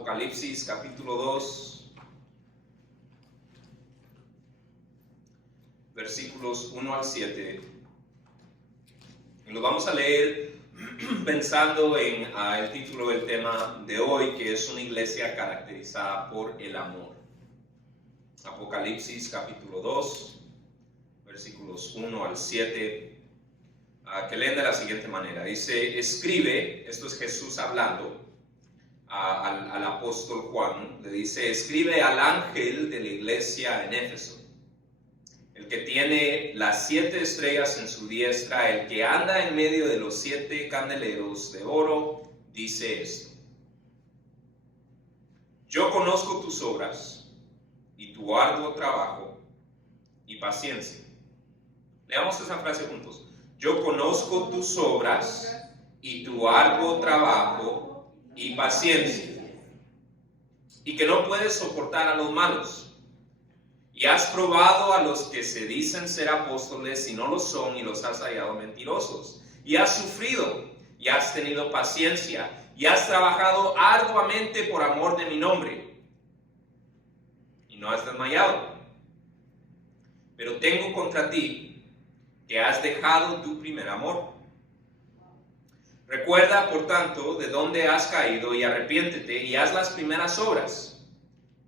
Apocalipsis capítulo 2, versículos 1 al 7. Y lo vamos a leer pensando en el título del tema de hoy, que es una iglesia caracterizada por el amor. Apocalipsis capítulo 2, versículos 1 al 7, que leen de la siguiente manera. Dice: escribe, esto es Jesús hablando al apóstol Juan, le dice: escribe al ángel de la iglesia en Éfeso, el que tiene las 7 estrellas en su diestra, el que anda en medio de los 7 candeleros de oro, dice esto: yo conozco tus obras y tu arduo trabajo y paciencia. Leamos esa frase juntos. Yo conozco tus obras y tu arduo trabajo y paciencia, y que no puedes soportar a los malos, y has probado a los que se dicen ser apóstoles y no lo son, y los has hallado mentirosos, y has sufrido y has tenido paciencia y has trabajado arduamente por amor de mi nombre y no has desmayado. Pero tengo contra ti que has dejado tu primer amor. Recuerda, por tanto, de dónde has caído y arrepiéntete y haz las primeras obras,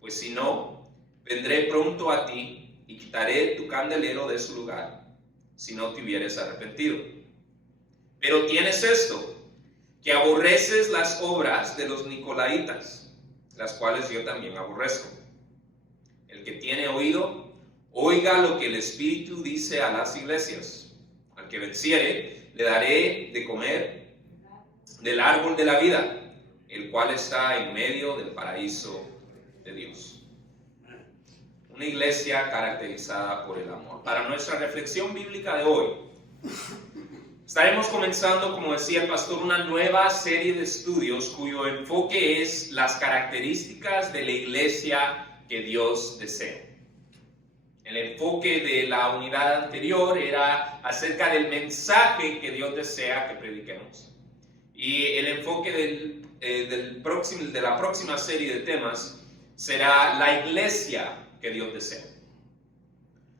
pues si no, vendré pronto a ti y quitaré tu candelero de su lugar, si no te hubieres arrepentido. Pero tienes esto, que aborreces las obras de los nicolaitas, las cuales yo también aborrezco. El que tiene oído, oiga lo que el Espíritu dice a las iglesias. Al que venciere, le daré de comer del árbol de la vida, el cual está en medio del paraíso de Dios. Una iglesia caracterizada por el amor. Para nuestra reflexión bíblica de hoy, estaremos comenzando, como decía el pastor, una nueva serie de estudios cuyo enfoque es las características de la iglesia que Dios desea. El enfoque de la unidad anterior era acerca del mensaje que Dios desea que prediquemos. Y el enfoque de la próxima serie de temas será la iglesia que Dios desea.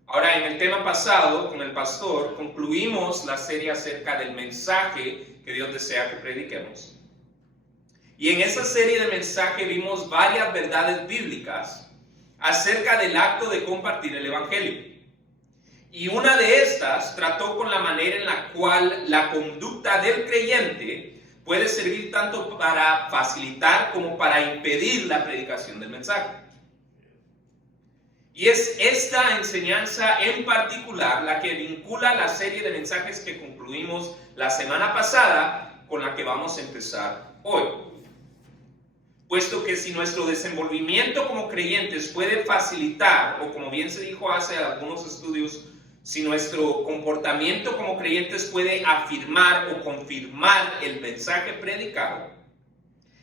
Ahora, en el tema pasado, con el pastor, concluimos la serie acerca del mensaje que Dios desea que prediquemos. Y en esa serie de mensajes vimos varias verdades bíblicas acerca del acto de compartir el evangelio. Y una de estas trató con la manera en la cual la conducta del creyente puede servir tanto para facilitar como para impedir la predicación del mensaje. Y es esta enseñanza en particular la que vincula la serie de mensajes que concluimos la semana pasada con la que vamos a empezar hoy. Puesto que si nuestro desenvolvimiento como creyentes puede facilitar, o como bien se dijo hace algunos estudios, si nuestro comportamiento como creyentes puede afirmar o confirmar el mensaje predicado,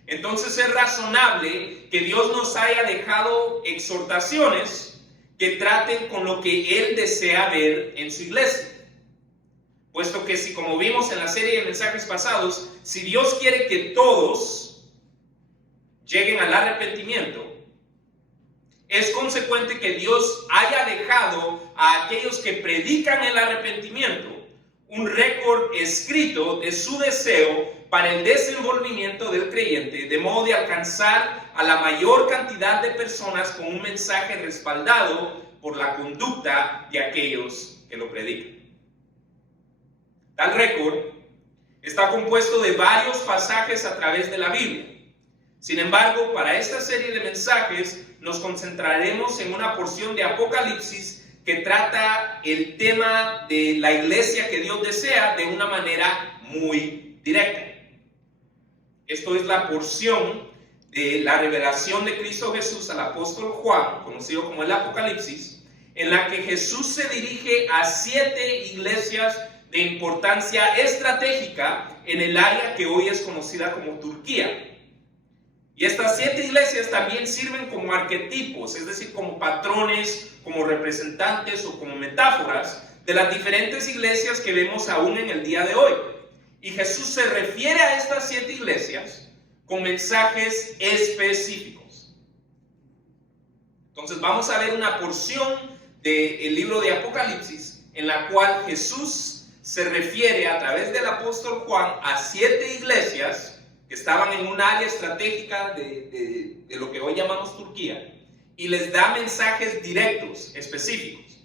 entonces es razonable que Dios nos haya dejado exhortaciones que traten con lo que Él desea ver en su iglesia. Puesto que si, como vimos en la serie de mensajes pasados, si Dios quiere que todos lleguen al arrepentimiento, es consecuente que Dios haya dejado a aquellos que predican el arrepentimiento un récord escrito de su deseo para el desenvolvimiento del creyente, de modo de alcanzar a la mayor cantidad de personas con un mensaje respaldado por la conducta de aquellos que lo predican. Tal récord está compuesto de varios pasajes a través de la Biblia. Sin embargo, para esta serie de mensajes nos concentraremos en una porción de Apocalipsis que trata el tema de la iglesia que Dios desea de una manera muy directa. Esto es la porción de la revelación de Cristo Jesús al apóstol Juan, conocido como el Apocalipsis, en la que Jesús se dirige a 7 iglesias de importancia estratégica en el área que hoy es conocida como Turquía. Y estas 7 iglesias también sirven como arquetipos, es decir, como patrones, como representantes o como metáforas de las diferentes iglesias que vemos aún en el día de hoy. Y Jesús se refiere a estas 7 iglesias con mensajes específicos. Entonces vamos a ver una porción del libro de Apocalipsis en la cual Jesús se refiere a través del apóstol Juan a 7 iglesias que estaban en un área estratégica de lo que hoy llamamos Turquía, y les da mensajes directos, específicos.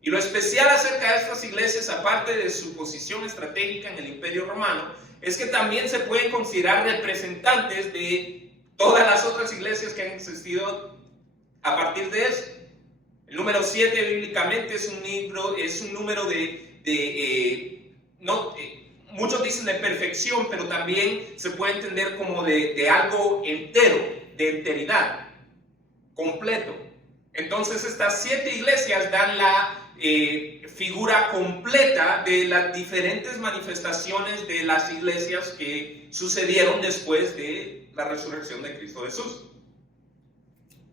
Y lo especial acerca de estas iglesias, aparte de su posición estratégica en el Imperio Romano, es que también se pueden considerar representantes de todas las otras iglesias que han existido a partir de eso. El número 7 bíblicamente es un número muchos dicen de perfección, pero también se puede entender como de algo entero, de enteridad, completo. Entonces estas 7 iglesias dan la figura completa de las diferentes manifestaciones de las iglesias que sucedieron después de la resurrección de Cristo Jesús.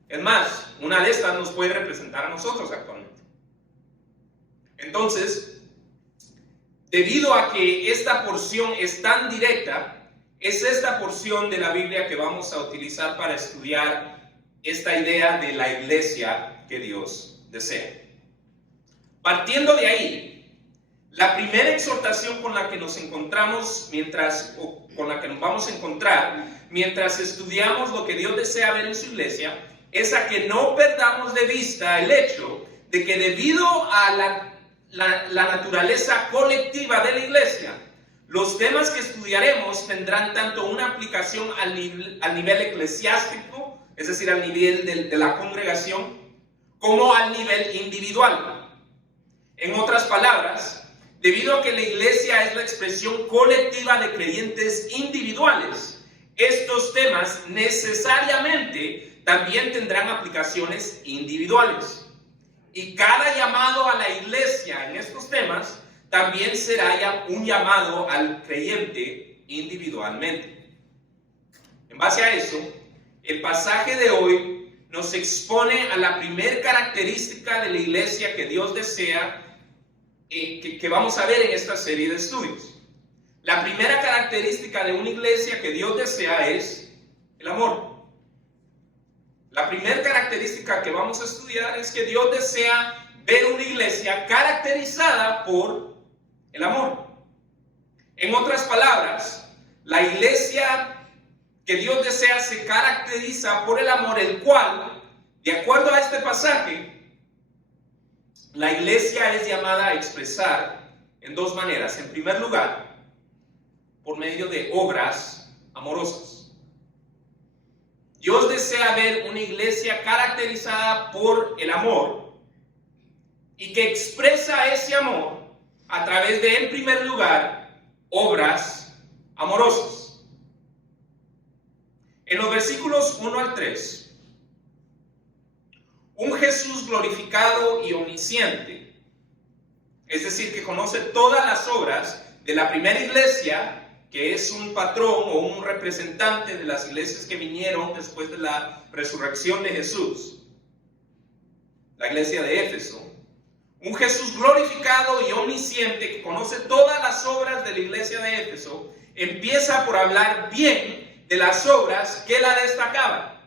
Es más, una de estas nos puede representar a nosotros actualmente. Entonces, debido a que esta porción es tan directa, es esta porción de la Biblia que vamos a utilizar para estudiar esta idea de la iglesia que Dios desea. Partiendo de ahí, la primera exhortación con la que nos encontramos con la que nos vamos a encontrar mientras estudiamos lo que Dios desea ver en su iglesia, es a que no perdamos de vista el hecho de que debido a la naturaleza colectiva de la iglesia, los temas que estudiaremos tendrán tanto una aplicación al nivel eclesiástico, es decir, al nivel de la congregación, como al nivel individual. En otras palabras, debido a que la iglesia es la expresión colectiva de creyentes individuales, estos temas necesariamente también tendrán aplicaciones individuales. Y cada llamado a la iglesia en estos temas también será un llamado al creyente individualmente. En base a eso, el pasaje de hoy nos expone a la primer característica de la iglesia que Dios desea, que vamos a ver en esta serie de estudios. La primera característica de una iglesia que Dios desea es el amor. La primera característica que vamos a estudiar es que Dios desea ver una iglesia caracterizada por el amor. En otras palabras, la iglesia que Dios desea se caracteriza por el amor, el cual, de acuerdo a este pasaje, la iglesia es llamada a expresar en 2 maneras. En primer lugar, por medio de obras amorosas. Dios desea ver una iglesia caracterizada por el amor y que expresa ese amor a través de, en primer lugar, obras amorosas. En los versículos 1 al 3, un Jesús glorificado y omnisciente, es decir, que conoce todas las obras de la primera iglesia, que es un patrón o un representante de las iglesias que vinieron después de la resurrección de Jesús, la iglesia de Éfeso. Un Jesús glorificado y omnisciente que conoce todas las obras de la iglesia de Éfeso, empieza por hablar bien de las obras que la destacaban.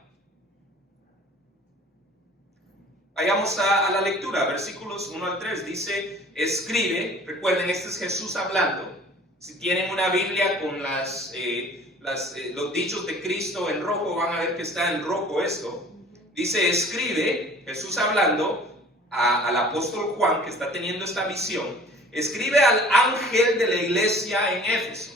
Vayamos a la lectura, versículos 1 al 3, dice, escribe, recuerden, este es Jesús hablando. Si tienen una Biblia con los dichos de Cristo en rojo, van a ver que está en rojo esto. Dice, escribe, Jesús hablando al apóstol Juan, que está teniendo esta visión, escribe al ángel de la iglesia en Éfeso.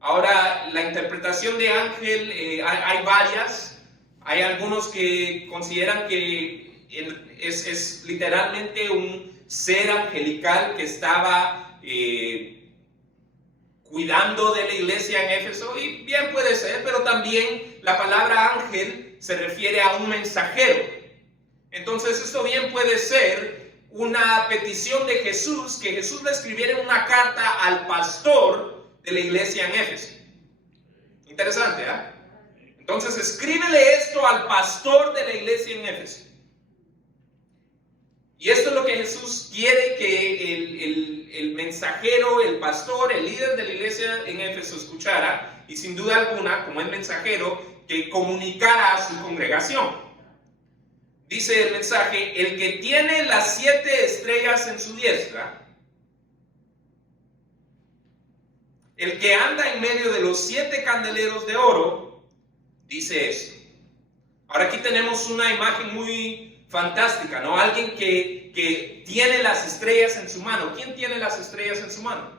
Ahora, la interpretación de ángel, hay varias. Hay algunos que consideran que es literalmente un ser angelical que estaba cuidando de la iglesia en Éfeso, y bien puede ser, pero también la palabra ángel se refiere a un mensajero. Entonces esto bien puede ser una petición de Jesús, que Jesús le escribiera una carta al pastor de la iglesia en Éfeso. Interesante, ¿eh? Entonces escríbele esto al pastor de la iglesia en Éfeso. Y esto es lo que Jesús quiere que el mensajero, el pastor, el líder de la iglesia en Éfeso escuchara, y sin duda alguna como el mensajero que comunicara a su congregación. Dice el mensaje: el que tiene las 7 estrellas en su diestra, el que anda en medio de los 7 candeleros de oro, dice esto. Ahora aquí tenemos una imagen muy fantástica, ¿no? Alguien que tiene las estrellas en su mano. ¿Quién tiene las estrellas en su mano?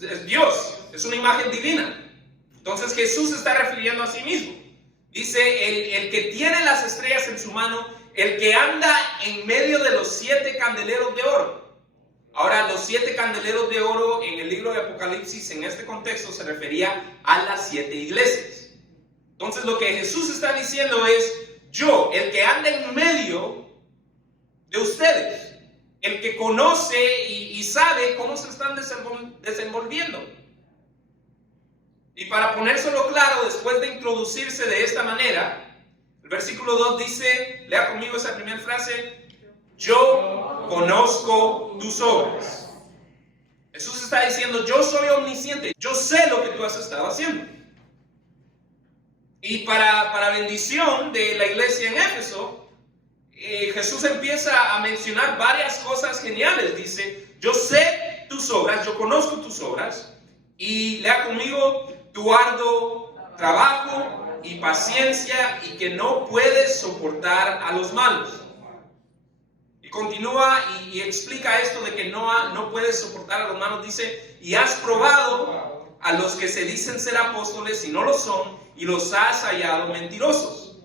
Es Dios, es una imagen divina. Entonces Jesús se está refiriendo a sí mismo. Dice, el que tiene las estrellas en su mano, el que anda en medio de los 7 candeleros de oro. Ahora, los 7 candeleros de oro en el libro de Apocalipsis, en este contexto, se refería a las 7 iglesias. Entonces lo que Jesús está diciendo es: yo, el que anda en medio de ustedes, el que conoce y sabe cómo se están desenvolviendo. Y para ponérselo claro, después de introducirse de esta manera, el versículo 2 dice, lea conmigo esa primera frase: yo conozco tus obras. Jesús está diciendo: yo soy omnisciente, yo sé lo que tú has estado haciendo. Y para bendición de la iglesia en Éfeso, Jesús empieza a mencionar varias cosas geniales. Dice: yo sé tus obras, yo conozco tus obras, y lea conmigo: tu arduo trabajo y paciencia, y que no puedes soportar a los malos. Y continúa y explica esto de que no puedes soportar a los malos. Dice: y has probado a los que se dicen ser apóstoles y no lo son, y los has hallado mentirosos.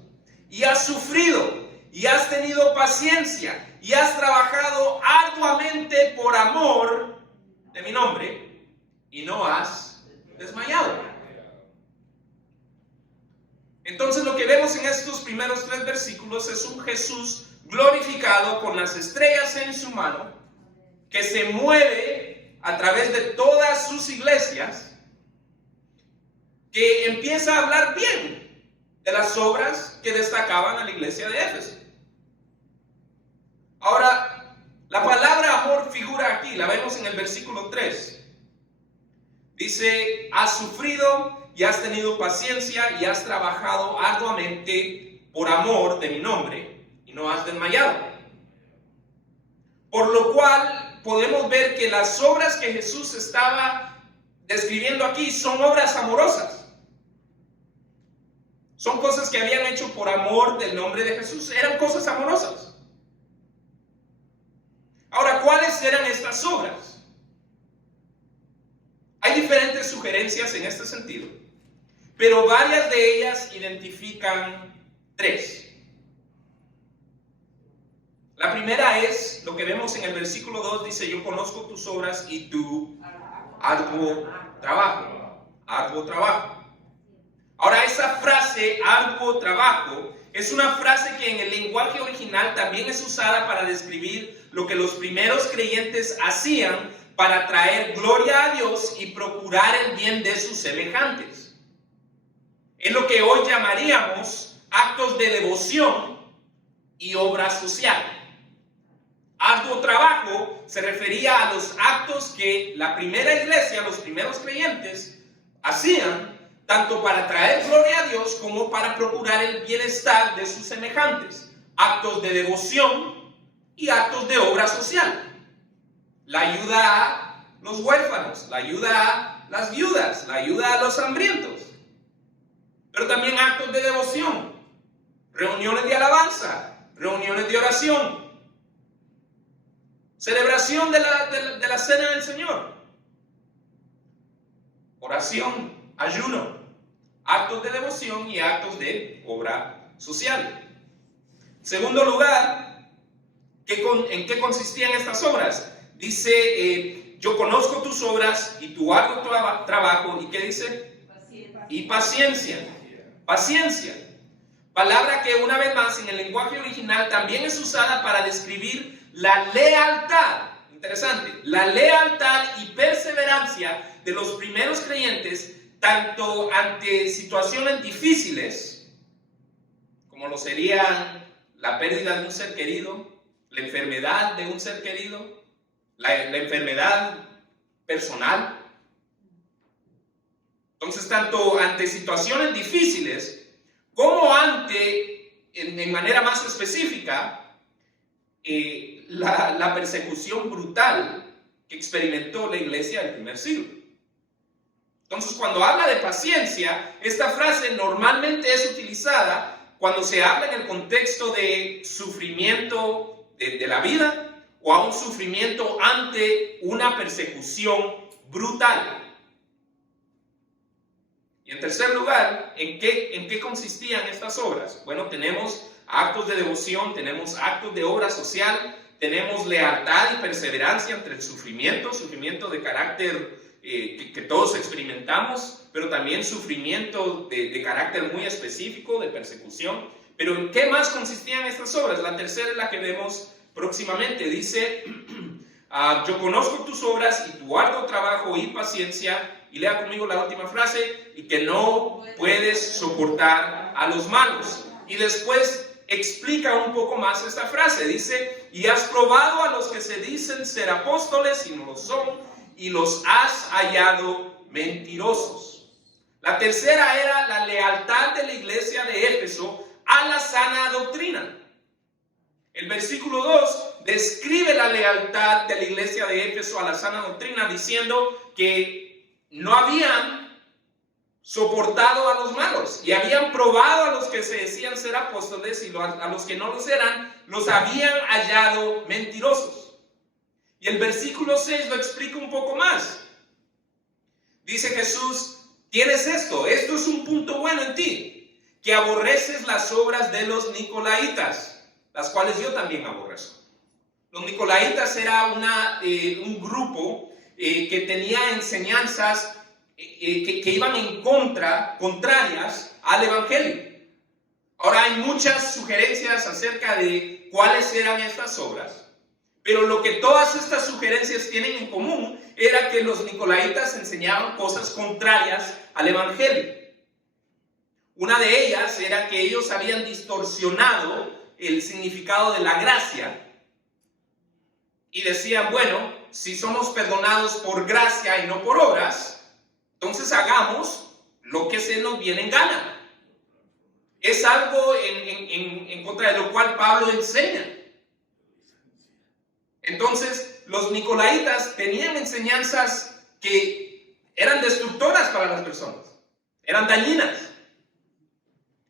Y has sufrido, y has tenido paciencia, y has trabajado arduamente por amor de mi nombre, y no has desmayado. Entonces lo que vemos en estos primeros 3 versículos es un Jesús glorificado con las estrellas en su mano, que se mueve a través de todas sus iglesias, que empieza a hablar bien de las obras que destacaban a la iglesia de Éfeso. Ahora, la palabra amor figura aquí, la vemos en el versículo 3. Dice: has sufrido y has tenido paciencia y has trabajado arduamente por amor de mi nombre, y no has desmayado. Por lo cual podemos ver que las obras que Jesús estaba describiendo aquí son obras amorosas. Son cosas que habían hecho por amor del nombre de Jesús. Eran cosas amorosas. Ahora, ¿cuáles eran estas obras? Hay diferentes sugerencias en este sentido, pero varias de ellas identifican 3. La primera es lo que vemos en el versículo 2, dice: yo conozco tus obras y tu arduo trabajo. Arduo trabajo. Ahora, esa frase, arduo trabajo, es una frase que en el lenguaje original también es usada para describir lo que los primeros creyentes hacían para traer gloria a Dios y procurar el bien de sus semejantes. Es lo que hoy llamaríamos actos de devoción y obra social. Arduo trabajo se refería a los actos que la primera iglesia, los primeros creyentes, hacían tanto para traer gloria a Dios como para procurar el bienestar de sus semejantes. Actos de devoción y actos de obra social. La ayuda a los huérfanos, la ayuda a las viudas, la ayuda a los hambrientos. Pero también actos de devoción, reuniones de alabanza, reuniones de oración, celebración de la cena del Señor, oración, ayuno, actos de devoción y actos de obra social. En segundo lugar, ¿en qué consistían estas obras? Dice: yo conozco tus obras y tu arduo trabajo. ¿Y qué dice? Paciencia. Y paciencia. Paciencia. Palabra que, una vez más, en el lenguaje original también es usada para describir la lealtad. Interesante. La lealtad y perseverancia de los primeros creyentes, tanto ante situaciones difíciles, como lo serían la pérdida de un ser querido, la enfermedad de un ser querido, la enfermedad personal, Entonces, tanto ante situaciones difíciles como en manera más específica, la persecución brutal que experimentó la iglesia del primer siglo. Entonces, cuando habla de paciencia, esta frase normalmente es utilizada cuando se habla en el contexto de sufrimiento de la vida o a un sufrimiento ante una persecución brutal. Y en tercer lugar, ¿en qué consistían estas obras? Bueno, tenemos actos de devoción, tenemos actos de obra social, tenemos lealtad y perseverancia entre el sufrimiento de carácter que todos experimentamos, pero también sufrimiento de carácter muy específico, de persecución. Pero ¿en qué más consistían estas obras? La tercera es la que vemos próximamente. Dice, yo conozco tus obras y tu arduo trabajo y paciencia, y lea conmigo la última frase, y que no puedes soportar a los malos. Y después explica un poco más esta frase. Dice, y has probado a los que se dicen ser apóstoles y no lo son, y los has hallado mentirosos. La tercera era la lealtad de la iglesia de Éfeso a la sana doctrina. El versículo 2 describe la lealtad de la iglesia de Éfeso a la sana doctrina, diciendo que no habían soportado a los malos y habían probado a los que se decían ser apóstoles, y a los que no los eran, los habían hallado mentirosos. Y el versículo 6 lo explica un poco más. Dice Jesús, tienes esto es un punto bueno en ti, que aborreces las obras de los nicolaítas, las cuales yo también aborrezco. Los nicolaítas era un grupo que tenía enseñanzas que iban contrarias al evangelio. Ahora, hay muchas sugerencias acerca de cuáles eran estas obras, pero lo que todas estas sugerencias tienen en común era que los nicolaítas enseñaban cosas contrarias al evangelio. Una de ellas era que ellos habían distorsionado el significado de la gracia y decían, bueno, si somos perdonados por gracia y no por obras, entonces hagamos lo que se nos viene en gana. Es algo en contra de lo cual Pablo enseña. Entonces, los nicolaítas tenían enseñanzas que eran destructoras para las personas, eran dañinas.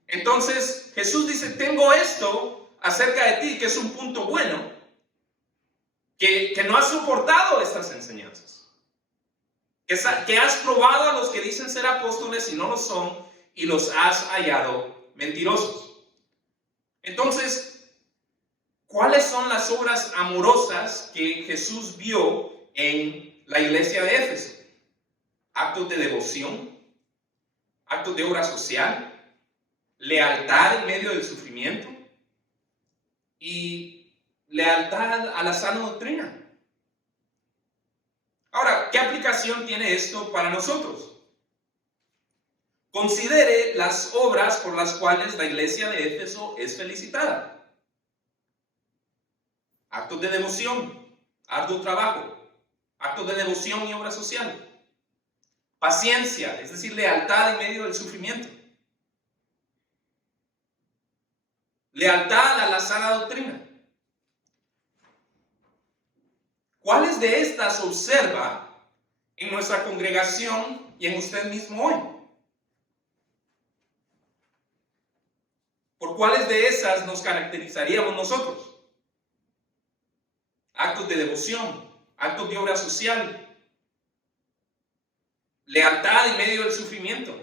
Entonces, Jesús dice, tengo esto acerca de ti, que es un punto bueno, que no has soportado estas enseñanzas, que has probado a los que dicen ser apóstoles y no lo son, y los has hallado mentirosos. Entonces, ¿cuáles son las obras amorosas que Jesús vio en la iglesia de Éfeso? Actos de devoción, actos de obra social, lealtad en medio del sufrimiento y lealtad a la sana doctrina. Ahora, ¿qué aplicación tiene esto para nosotros? Considere las obras por las cuales la iglesia de Éfeso es felicitada. Actos de devoción, arduo trabajo, actos de devoción y obra social. Paciencia, es decir, lealtad en medio del sufrimiento. Lealtad a la sana doctrina. ¿Cuáles de estas observa en nuestra congregación y en usted mismo hoy? ¿Por cuáles de esas nos caracterizaríamos nosotros? Actos de devoción, actos de obra social, lealtad en medio del sufrimiento.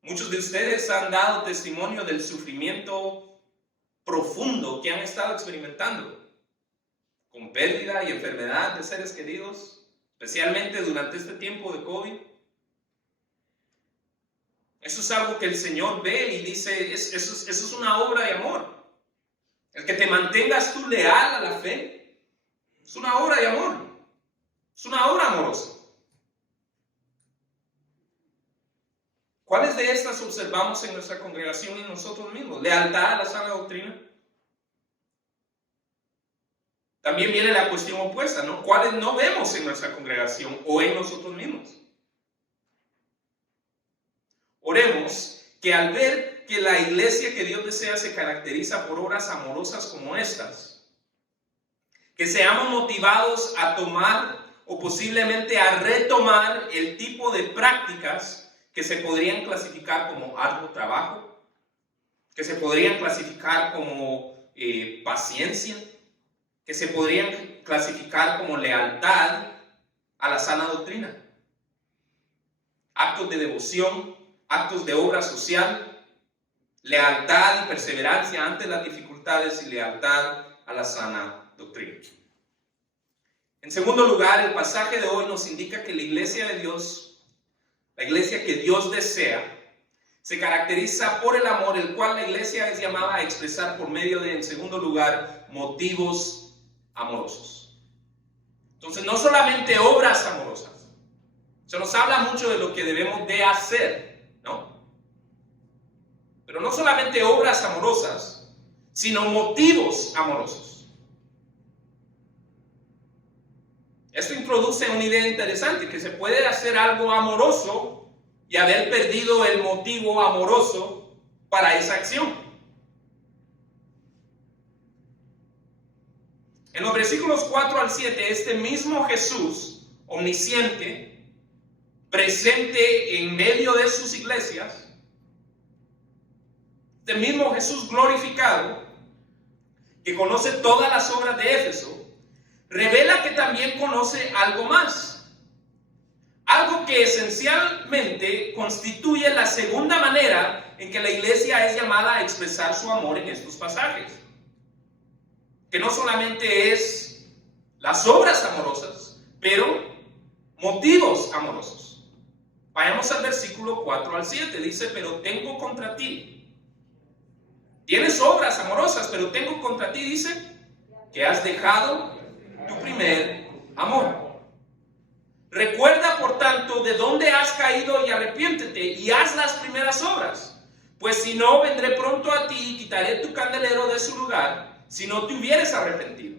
Muchos de ustedes han dado testimonio del sufrimiento profundo que han estado experimentando, con pérdida y enfermedad de seres queridos, especialmente durante este tiempo de COVID. Eso es algo que el Señor ve y dice, eso es una obra de amor. El que te mantengas tú leal a la fe, es una obra de amor, es una obra amorosa. ¿Cuáles de estas observamos en nuestra congregación y nosotros mismos? Lealtad a la sana doctrina. También viene la cuestión opuesta, ¿no? ¿Cuáles no vemos en nuestra congregación o en nosotros mismos? Oremos que al ver que la iglesia que Dios desea se caracteriza por obras amorosas como estas, que seamos motivados a tomar o posiblemente a retomar el tipo de prácticas que se podrían clasificar como arduo trabajo, que se podrían clasificar como paciencia, que se podrían clasificar como lealtad a la sana doctrina, actos de devoción, actos de obra social, lealtad y perseverancia ante las dificultades y lealtad a la sana doctrina. En segundo lugar, el pasaje de hoy nos indica que la iglesia de Dios, la iglesia que Dios desea, se caracteriza por el amor, el cual la iglesia es llamada a expresar por medio de, en segundo lugar, motivos amorosos. Entonces, no solamente obras amorosas. Se nos habla mucho de lo que debemos de hacer, ¿no? Pero no solamente obras amorosas, sino motivos amorosos. Esto introduce una idea interesante, que se puede hacer algo amoroso y haber perdido el motivo amoroso para esa acción. En los versículos 4 al 7, este mismo Jesús, omnisciente, presente en medio de sus iglesias, este mismo Jesús glorificado, que conoce todas las obras de Éfeso, revela que también conoce algo más. Algo que esencialmente constituye la segunda manera en que la iglesia es llamada a expresar su amor en estos pasajes. Que no solamente es las obras amorosas, pero motivos amorosos. Vayamos al versículo 4 al 7. Dice, pero tengo contra ti. Tienes obras amorosas, pero tengo contra ti, dice, que has dejado tu primer amor. Recuerda, por tanto, de dónde has caído y arrepiéntete y haz las primeras obras. Pues si no, vendré pronto a ti y quitaré tu candelero de su lugar, si no te hubieres arrepentido.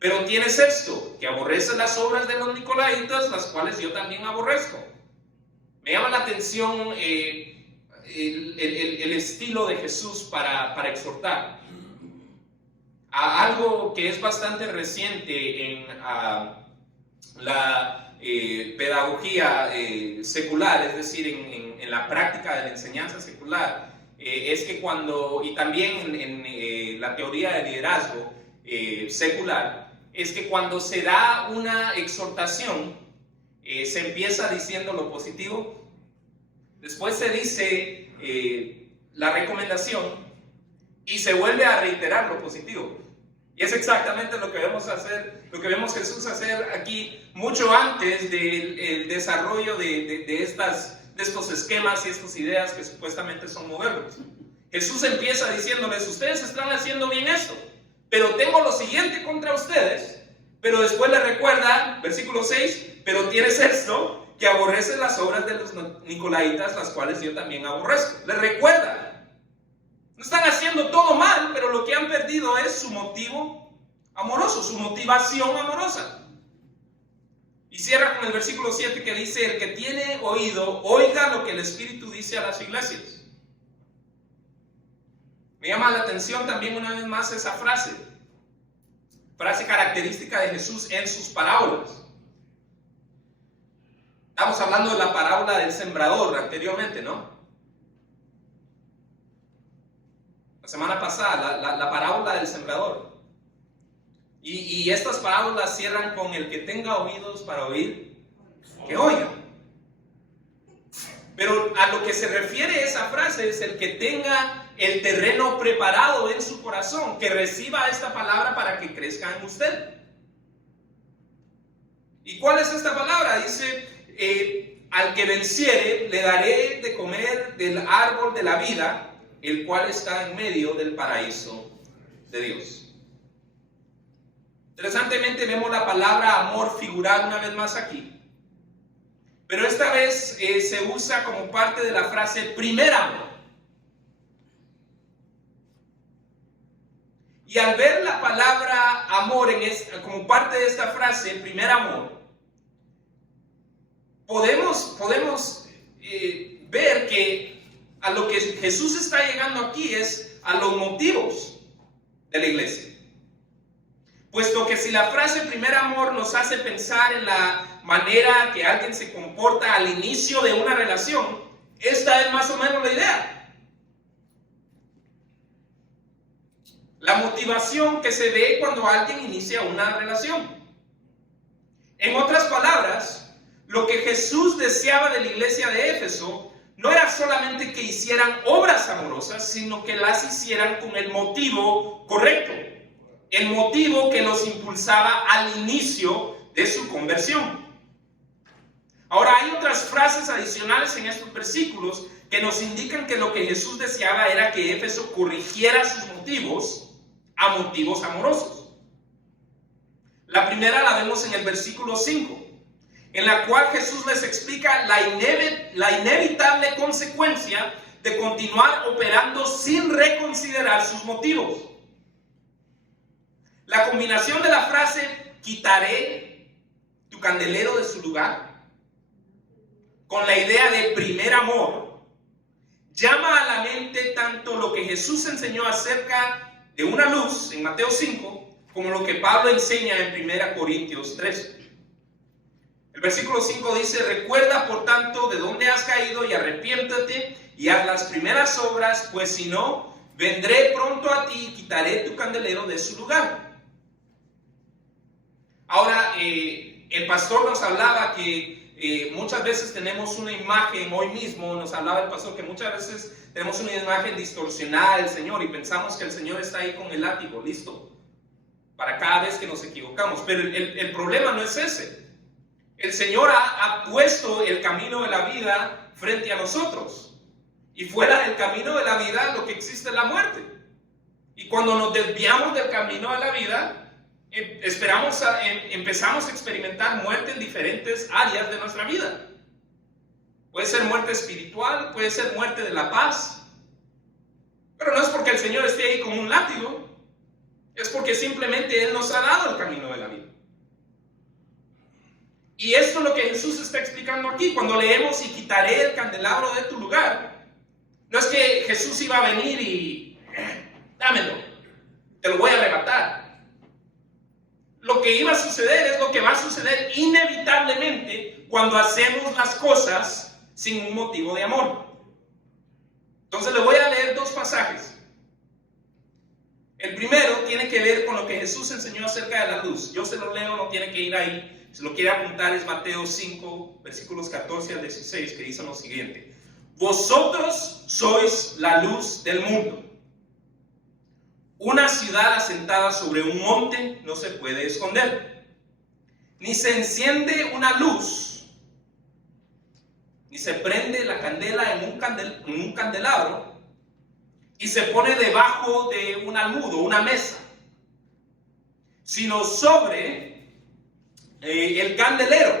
Pero tienes esto, que aborreces las obras de los nicolaitas, las cuales yo también aborrezco. Me llama la atención el estilo de Jesús para exhortar. A algo que es bastante reciente en la pedagogía secular, es decir, en la práctica de la enseñanza secular, es que cuando, y también en la teoría de liderazgo secular, es que cuando se da una exhortación, se empieza diciendo lo positivo, después se dice la recomendación y se vuelve a reiterar lo positivo. Y es exactamente lo que vemos Jesús hacer aquí, mucho antes del desarrollo de estos esquemas y estas ideas que supuestamente son modernos. Jesús empieza diciéndoles, ustedes están haciendo bien esto, pero tengo lo siguiente contra ustedes. Pero después les recuerda, versículo 6, pero tienes esto, que aborreces las obras de los nicolaitas, las cuales yo también aborrezco. Les recuerda. No están haciendo todo mal, pero lo que han perdido es su motivo amoroso, su motivación amorosa. Y cierra con el versículo 7 que dice, el que tiene oído, oiga lo que el Espíritu dice a las iglesias. Me llama la atención también una vez más esa frase característica de Jesús en sus parábolas. Estamos hablando de la parábola del sembrador anteriormente, ¿no? La semana pasada, la parábola del sembrador. Y estas parábolas cierran con el que tenga oídos para oír, que oiga. Pero a lo que se refiere esa frase es el que tenga el terreno preparado en su corazón, que reciba esta palabra para que crezca en usted. ¿Y cuál es esta palabra? Dice, al que venciere le daré de comer del árbol de la vida, el cual está en medio del paraíso de Dios. Interesantemente vemos la palabra amor figurar una vez más aquí. Pero esta vez se usa como parte de la frase primer amor. Y al ver la palabra amor como parte de esta frase, primer amor, podemos ver que a lo que Jesús está llegando aquí es a los motivos de la iglesia. Puesto que si la frase primer amor nos hace pensar en la manera que alguien se comporta al inicio de una relación, esta es más o menos la idea. La motivación que se ve cuando alguien inicia una relación. En otras palabras, lo que Jesús deseaba de la iglesia de Éfeso no era solamente que hicieran obras amorosas, sino que las hicieran con el motivo correcto, el motivo que los impulsaba al inicio de su conversión. Ahora, hay otras frases adicionales en estos versículos que nos indican que lo que Jesús deseaba era que Éfeso corrigiera sus motivos a motivos amorosos. La primera la vemos en el versículo 5. En la cual Jesús les explica la inevitable consecuencia de continuar operando sin reconsiderar sus motivos. La combinación de la frase quitaré tu candelero de su lugar con la idea de primer amor llama a la mente tanto lo que Jesús enseñó acerca de una luz en Mateo 5 como lo que Pablo enseña en 1 Corintios 13. El versículo 5 dice: recuerda por tanto de dónde has caído y arrepiéntate y haz las primeras obras, pues si no, vendré pronto a ti y quitaré tu candelero de su lugar. Ahora, el pastor nos hablaba que muchas veces tenemos una imagen, hoy mismo nos hablaba el pastor que muchas veces tenemos una imagen distorsionada del Señor y pensamos que el Señor está ahí con el látigo, listo, para cada vez que nos equivocamos. Pero el problema no es ese. El Señor ha puesto el camino de la vida frente a nosotros. Y fuera del camino de la vida lo que existe es la muerte. Y cuando nos desviamos del camino de la vida, empezamos a experimentar muerte en diferentes áreas de nuestra vida. Puede ser muerte espiritual, puede ser muerte de la paz. Pero no es porque el Señor esté ahí con un látigo, es porque simplemente Él nos ha dado el camino de la vida. Y esto es lo que Jesús está explicando aquí. Cuando leemos y quitaré el candelabro de tu lugar, no es que Jesús iba a venir y dámelo, te lo voy a arrebatar. Lo que iba a suceder es lo que va a suceder inevitablemente cuando hacemos las cosas sin un motivo de amor. Entonces le voy a leer dos pasajes. El primero tiene que ver con lo que Jesús enseñó acerca de la luz. Yo se lo leo, no tiene que ir ahí. Si lo quiere apuntar, es Mateo 5, versículos 14 al 16, que dice lo siguiente: vosotros sois la luz del mundo. Una ciudad asentada sobre un monte no se puede esconder. Ni se enciende una luz, ni se prende la candela en un candelabro, y se pone debajo de un almud o una mesa, sino sobre el candelero,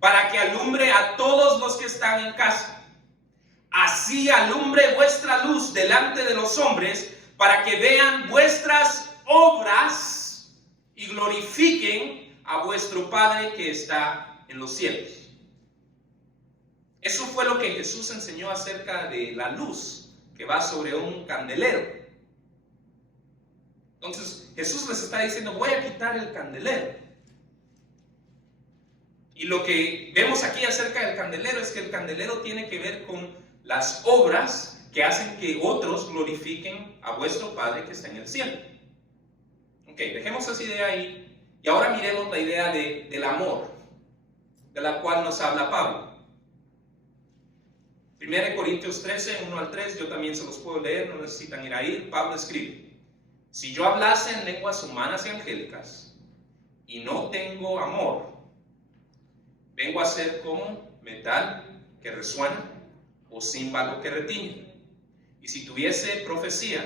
para que alumbre a todos los que están en casa. Así alumbre vuestra luz delante de los hombres, para que vean vuestras obras y glorifiquen a vuestro Padre que está en los cielos. Eso fue lo que Jesús enseñó acerca de la luz que va sobre un candelero. Entonces Jesús les está diciendo: voy a quitar el candelero. Y lo que vemos aquí acerca del candelero es que el candelero tiene que ver con las obras que hacen que otros glorifiquen a vuestro Padre que está en el cielo. Ok, dejemos esa idea ahí y ahora miremos la idea del amor, de la cual nos habla Pablo. 1 Corintios 13, 1 al 3, yo también se los puedo leer, no necesitan ir ahí. Pablo escribe: si yo hablase en lenguas humanas y angélicas y no tengo amor, vengo a ser como metal que resuena o címbalo que retiñe. Y si tuviese profecía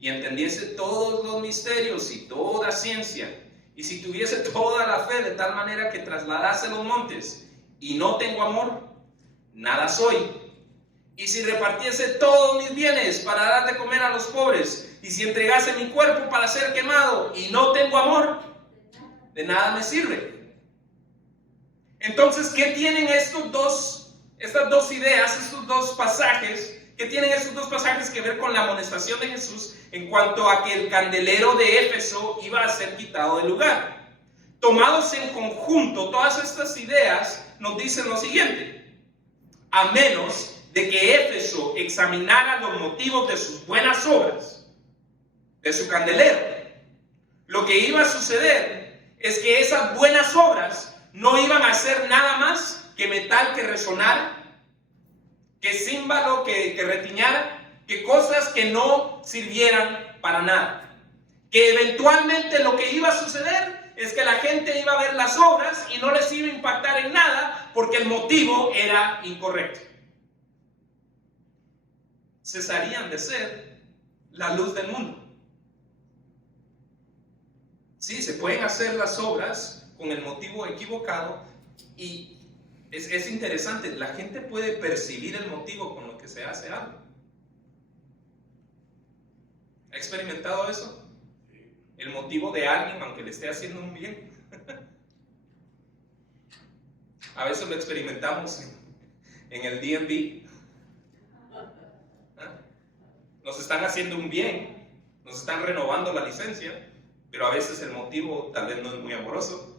y entendiese todos los misterios y toda ciencia, y si tuviese toda la fe de tal manera que trasladase los montes, y no tengo amor, nada soy. Y si repartiese todos mis bienes para dar de comer a los pobres, y si entregase mi cuerpo para ser quemado, y no tengo amor, de nada me sirve. Entonces, ¿qué tienen estos estas dos ideas, estos dos pasajes, que tienen estos dos pasajes que ver con la amonestación de Jesús en cuanto a que el candelero de Éfeso iba a ser quitado del lugar. Tomados en conjunto, todas estas ideas nos dicen lo siguiente: a menos de que Éfeso examinara los motivos de sus buenas obras, de su candelero, lo que iba a suceder es que esas buenas obras no iban a hacer nada más que metal que resonara, que címbalo que retiñara, que cosas que no sirvieran para nada. Que eventualmente lo que iba a suceder es que la gente iba a ver las obras y no les iba a impactar en nada porque el motivo era incorrecto. Cesarían de ser la luz del mundo. Sí, se pueden hacer las obras con el motivo equivocado y es interesante, la gente puede percibir el motivo con lo que se hace algo. ¿Ha experimentado eso? El motivo de alguien, aunque le esté haciendo un bien. A veces lo experimentamos en el DMV. Nos están haciendo un bien, nos están renovando la licencia, pero a veces el motivo tal vez no es muy amoroso.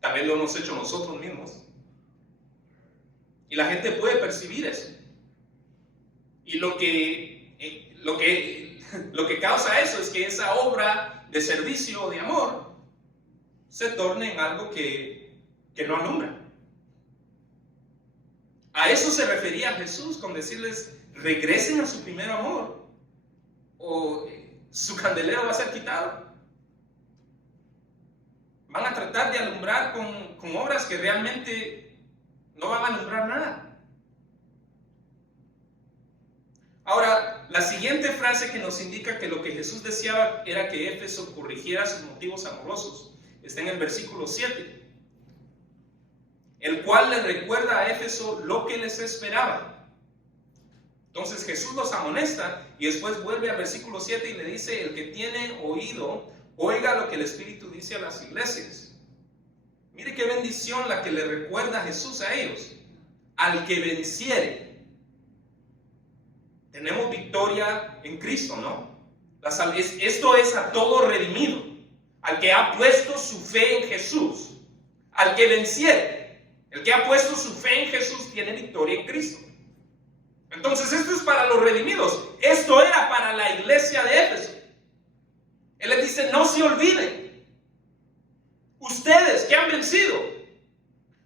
También lo hemos hecho nosotros mismos. Y la gente puede percibir eso. Y lo que causa eso es que esa obra de servicio o de amor se torne en algo que no alumbra. A eso se refería Jesús con decirles: regresen a su primer amor o su candelero va a ser quitado. Van a tratar de alumbrar con obras que realmente no van a alumbrar nada. Ahora, la siguiente frase que nos indica que lo que Jesús deseaba era que Éfeso corrigiera sus motivos amorosos está en el versículo 7, el cual le recuerda a Éfeso lo que les esperaba. Entonces Jesús los amonesta y después vuelve al versículo 7 y le dice: el que tiene oído, oiga lo que el Espíritu dice a las iglesias. Mire qué bendición la que le recuerda Jesús a ellos. Al que venciere. Tenemos victoria en Cristo, ¿no? Esto es a todo redimido. Al que ha puesto su fe en Jesús. Al que venciere. El que ha puesto su fe en Jesús tiene victoria en Cristo. Entonces esto es para los redimidos. Esto era para la iglesia de Éfeso. Él les dice: no se olviden. Ustedes que han vencido,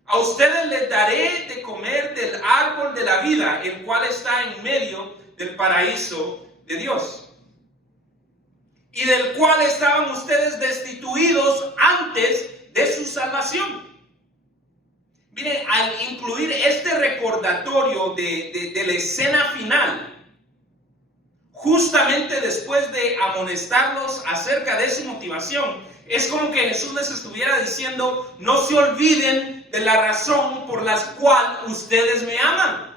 a ustedes les daré de comer del árbol de la vida, el cual está en medio del paraíso de Dios, y del cual estaban ustedes destituidos antes de su salvación. Miren, al incluir este recordatorio de la escena final, justamente después de amonestarlos acerca de su motivación, es como que Jesús les estuviera diciendo: no se olviden de la razón por la cual ustedes me aman.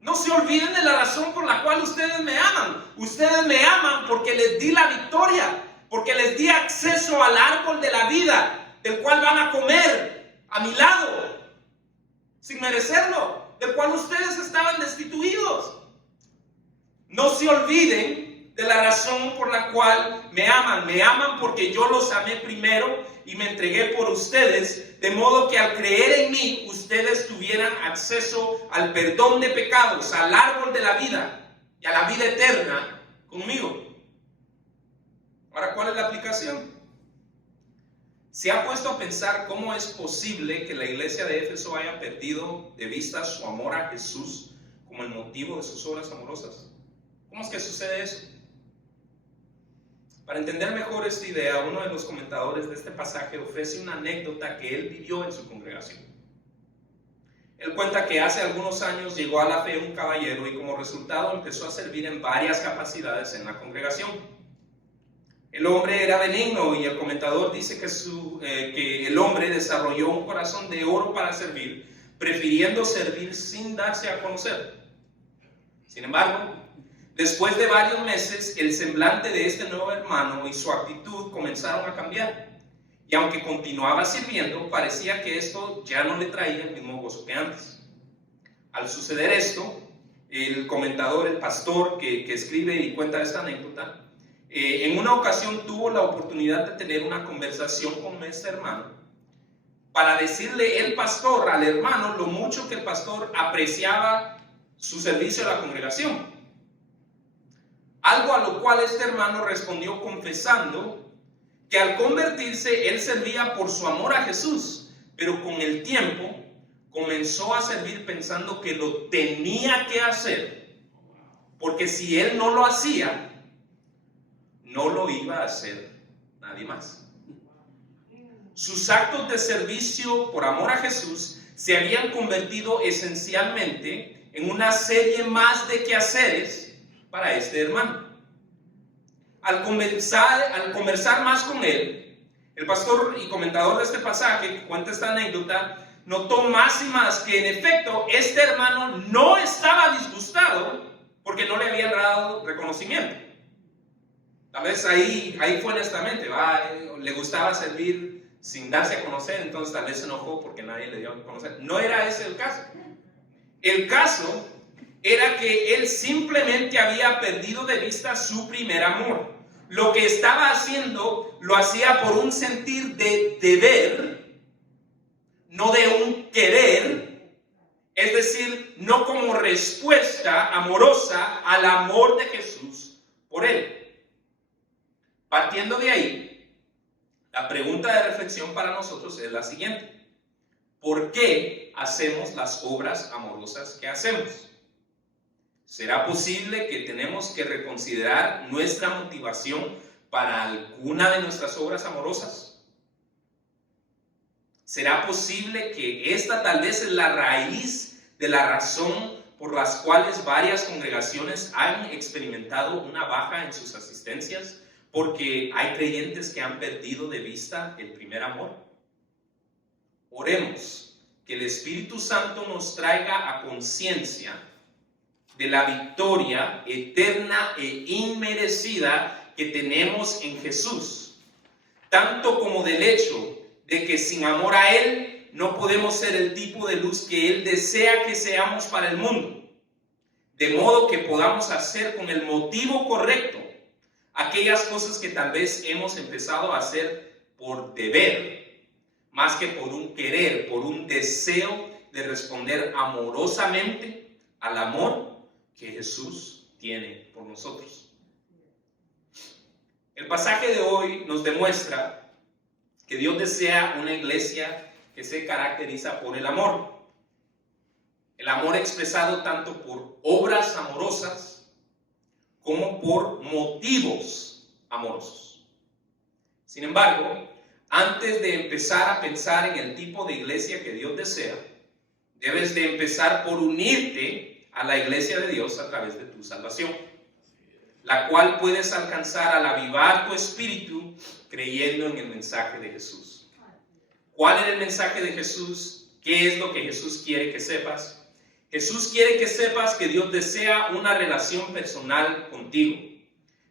No se olviden de la razón por la cual ustedes me aman. Ustedes me aman porque les di la victoria, porque les di acceso al árbol de la vida, del cual van a comer a mi lado, sin merecerlo, del cual ustedes estaban destituidos. No se olviden de la razón por la cual me aman. Me aman porque yo los amé primero y me entregué por ustedes, de modo que al creer en mí, ustedes tuvieran acceso al perdón de pecados, al árbol de la vida y a la vida eterna conmigo. Ahora, ¿cuál es la aplicación? ¿Se ha puesto a pensar cómo es posible que la iglesia de Éfeso haya perdido de vista su amor a Jesús como el motivo de sus obras amorosas? ¿Cómo es que sucede eso? Para entender mejor esta idea, uno de los comentadores de este pasaje ofrece una anécdota que él vivió en su congregación. Él cuenta que hace algunos años llegó a la fe un caballero y como resultado empezó a servir en varias capacidades en la congregación. El hombre era benigno y el comentador dice que el hombre desarrolló un corazón de oro para servir, prefiriendo servir sin darse a conocer. Sin embargo, después de varios meses, el semblante de este nuevo hermano y su actitud comenzaron a cambiar. Y aunque continuaba sirviendo, parecía que esto ya no le traía el mismo gozo que antes. Al suceder esto, el comentador, el pastor que escribe y cuenta esta anécdota, en una ocasión tuvo la oportunidad de tener una conversación con este hermano para decirle el pastor al hermano lo mucho que el pastor apreciaba su servicio a la congregación. Algo a lo cual este hermano respondió confesando que al convertirse él servía por su amor a Jesús, pero con el tiempo comenzó a servir pensando que lo tenía que hacer, porque si él no lo hacía, no lo iba a hacer nadie más. Sus actos de servicio por amor a Jesús se habían convertido esencialmente en una serie más de quehaceres para este hermano. Al conversar más con él, el pastor y comentador de este pasaje que cuenta esta anécdota notó más y más que en efecto este hermano no estaba disgustado porque no le habían dado reconocimiento. Tal vez ahí fue honestamente, le gustaba servir sin darse a conocer, entonces tal vez se enojó porque nadie le dio a conocer. No era ese el caso. El caso era que él simplemente había perdido de vista su primer amor. Lo que estaba haciendo lo hacía por un sentir de deber, no de un querer, es decir, no como respuesta amorosa al amor de Jesús por él. Partiendo de ahí, la pregunta de reflexión para nosotros es la siguiente: ¿por qué hacemos las obras amorosas que hacemos? ¿Será posible que tenemos que reconsiderar nuestra motivación para alguna de nuestras obras amorosas? ¿Será posible que esta tal vez es la raíz de la razón por las cuales varias congregaciones han experimentado una baja en sus asistencias? Porque hay creyentes que han perdido de vista el primer amor. Oremos que el Espíritu Santo nos traiga a conciencia de la victoria eterna e inmerecida que tenemos en Jesús, tanto como del hecho de que sin amor a Él no podemos ser el tipo de luz que Él desea que seamos para el mundo, de modo que podamos hacer con el motivo correcto aquellas cosas que tal vez hemos empezado a hacer por deber, más que por un querer, por un deseo de responder amorosamente al amor que Jesús tiene por nosotros. El pasaje de hoy nos demuestra que Dios desea una iglesia que se caracteriza por el amor. El amor expresado tanto por obras amorosas como por motivos amorosos. Sin embargo, antes de empezar a pensar en el tipo de iglesia que Dios desea, debes de empezar por unirte a la iglesia de Dios a través de tu salvación, la cual puedes alcanzar al avivar tu espíritu creyendo en el mensaje de Jesús. ¿Cuál es el mensaje de Jesús? ¿Qué es lo que Jesús quiere que sepas? Jesús quiere que sepas que Dios desea una relación personal contigo,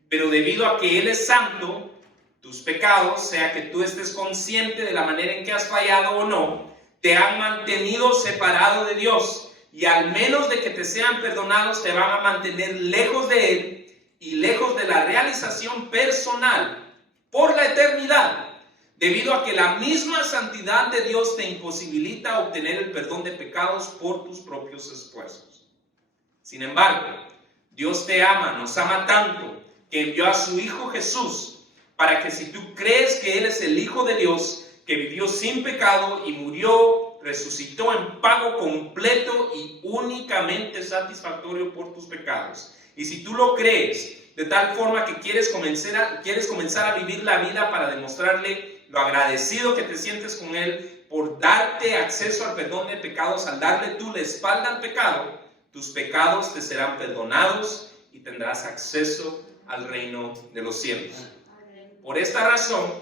pero debido a que Él es santo, tus pecados, sea que tú estés consciente de la manera en que has fallado o no, te han mantenido separado de Dios. Y al menos de que te sean perdonados, te van a mantener lejos de Él y lejos de la realización personal por la eternidad, debido a que la misma santidad de Dios te imposibilita obtener el perdón de pecados por tus propios esfuerzos. Sin embargo, Dios te ama, nos ama tanto, que envió a su Hijo Jesús, para que si tú crees que Él es el Hijo de Dios, que vivió sin pecado y murió, resucitó en pago completo y únicamente satisfactorio por tus pecados. Y si tú lo crees de tal forma que quieres comenzar a vivir la vida para demostrarle lo agradecido que te sientes con Él por darte acceso al perdón de pecados, al darle tú la espalda al pecado, tus pecados te serán perdonados y tendrás acceso al reino de los cielos. Por esta razón,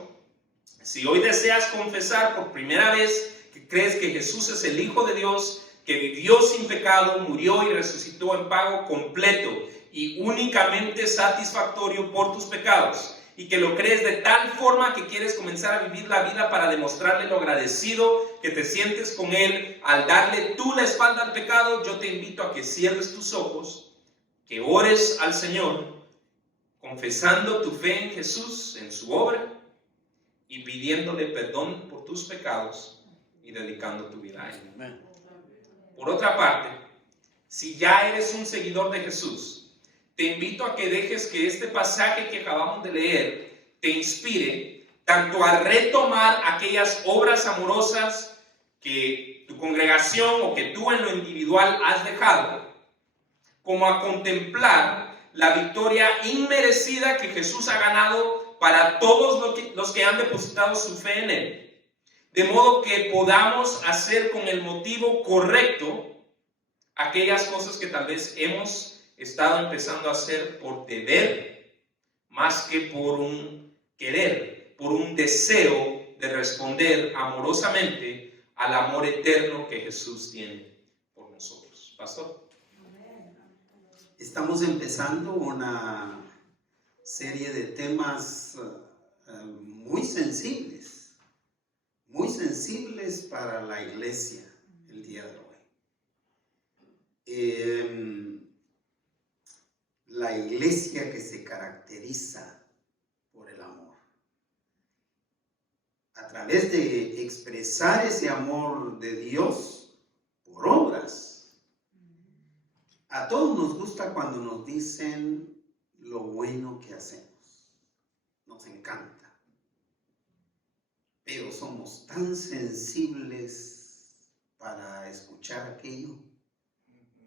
si hoy deseas confesar por primera vez que crees que Jesús es el Hijo de Dios, que vivió sin pecado, murió y resucitó en pago completo y únicamente satisfactorio por tus pecados, y que lo crees de tal forma que quieres comenzar a vivir la vida para demostrarle lo agradecido que te sientes con Él al darle tú la espalda al pecado, yo te invito a que cierres tus ojos, que ores al Señor, confesando tu fe en Jesús, en su obra, y pidiéndole perdón por tus pecados y dedicando tu vida a Él. Por otra parte, si ya eres un seguidor de Jesús, te invito a que dejes que este pasaje que acabamos de leer te inspire tanto a retomar aquellas obras amorosas que tu congregación o que tú en lo individual has dejado, como a contemplar la victoria inmerecida que Jesús ha ganado para todos los que han depositado su fe en Él, de modo que podamos hacer con el motivo correcto aquellas cosas que tal vez hemos estado empezando a hacer por deber, más que por un querer, por un deseo de responder amorosamente al amor eterno que Jesús tiene por nosotros. Pastor. Estamos empezando una serie de temas muy sensibles para la iglesia el día de hoy. La iglesia que se caracteriza por el amor. A través de expresar ese amor de Dios por obras. A todos nos gusta cuando nos dicen lo bueno que hacemos. Nos encanta. Pero somos tan sensibles para escuchar aquello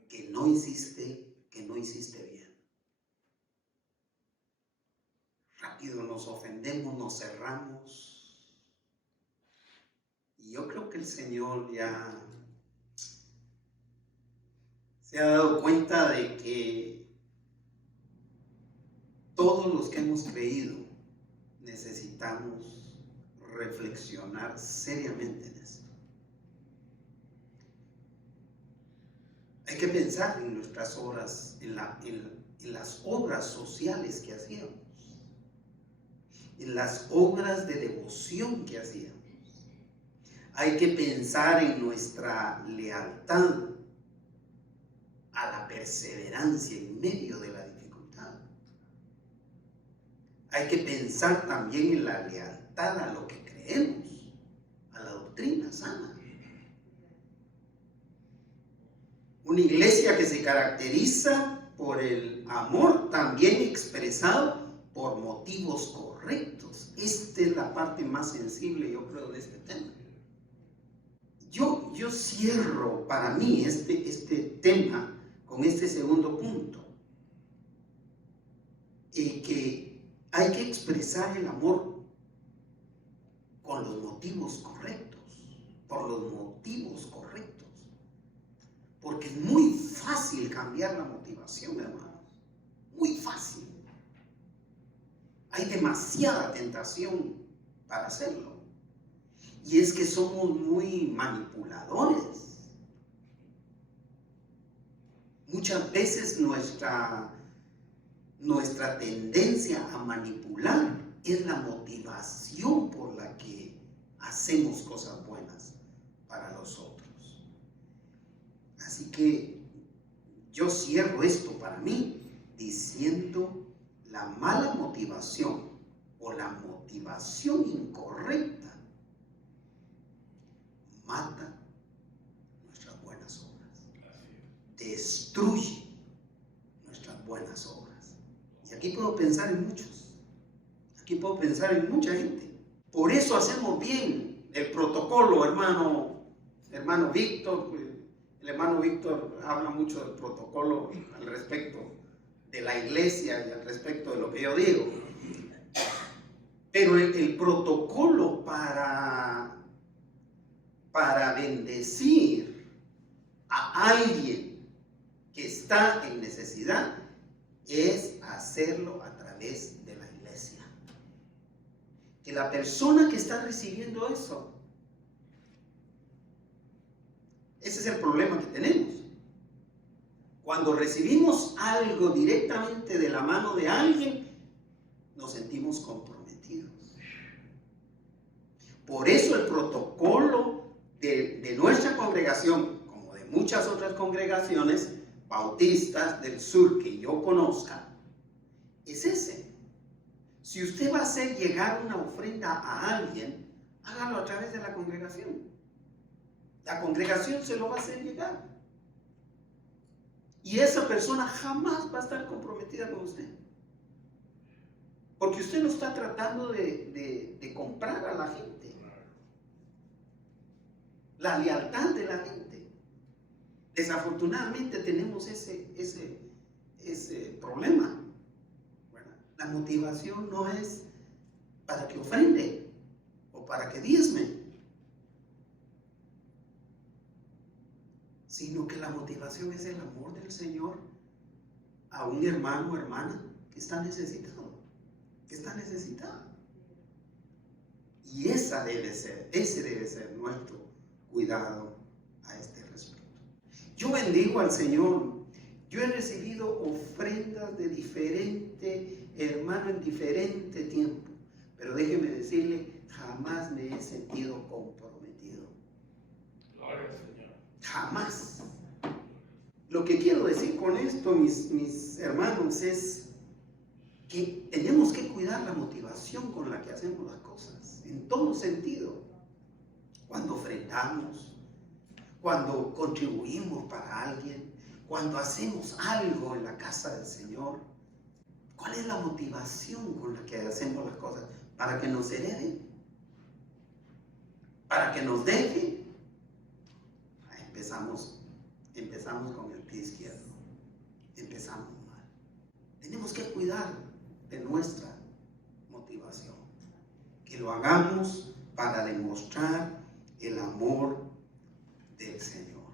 que no hiciste bien. Rápido nos ofendemos, nos cerramos. Y yo creo que el Señor ya se ha dado cuenta de que todos los que hemos creído necesitamos reflexionar seriamente en esto. Hay que pensar en nuestras obras, en las obras sociales que hacíamos, en las obras de devoción que hacíamos. Hay que pensar en nuestra lealtad a la perseverancia en medio de la dificultad. Hay que pensar también en la lealtad a lo que creemos, a la doctrina sana. Una iglesia que se caracteriza por el amor también expresado por motivos correctos. Esta es la parte más sensible, yo creo, de este tema. Yo cierro para mí este tema con este segundo punto. Que hay que expresar el amor con los motivos correctos, por los motivos correctos. Porque es muy fácil cambiar la motivación, hermanos. Muy fácil. Hay demasiada tentación para hacerlo. Y es que somos muy manipuladores. Muchas veces nuestra tendencia a manipular es la motivación por la que hacemos cosas buenas para los otros. Así que yo cierro esto para mí diciendo la mala motivación o la motivación incorrecta mata nuestras buenas obras, destruye nuestras buenas obras. Y aquí puedo pensar en muchos, aquí puedo pensar en mucha gente. Por eso hacemos bien el protocolo, hermano Víctor. El hermano Víctor habla mucho del protocolo al respecto de la iglesia y al respecto de lo que yo digo. Pero el protocolo para bendecir a alguien que está en necesidad es hacerlo a través de la iglesia. Que la persona que está recibiendo eso, ese es el problema que tenemos. Cuando recibimos algo directamente de la mano de alguien, nos sentimos comprometidos. Por eso el protocolo de nuestra congregación, como de muchas otras congregaciones bautistas del sur que yo conozca, es ese. Si usted va a hacer llegar una ofrenda a alguien, hágalo a través de la congregación. La congregación se lo va a hacer llegar. Y esa persona jamás va a estar comprometida con usted. Porque usted no está tratando de comprar a la gente. La lealtad de la gente. Desafortunadamente tenemos ese problema. Bueno, la motivación no es para que ofrende o para que diezme, sino que la motivación es el amor del Señor a un hermano o hermana que está necesitado. Y ese debe ser nuestro cuidado a este respecto. Yo bendigo al Señor. Yo he recibido ofrendas de diferente hermano en diferente tiempo, pero déjeme decirle, jamás me he sentido comprometido. Gloria al Señor. Jamás. Lo que quiero decir con esto, mis hermanos, es que tenemos que cuidar la motivación con la que hacemos las cosas, en todo sentido. Cuando ofrendamos, cuando contribuimos para alguien, cuando hacemos algo en la casa del Señor, ¿cuál es la motivación con la que hacemos las cosas? ¿Para que nos hereden? ¿Para que nos dejen? Empezamos con el pie izquierdo. Empezamos mal. Tenemos que cuidar de nuestra motivación. Que lo hagamos para demostrar el amor del Señor.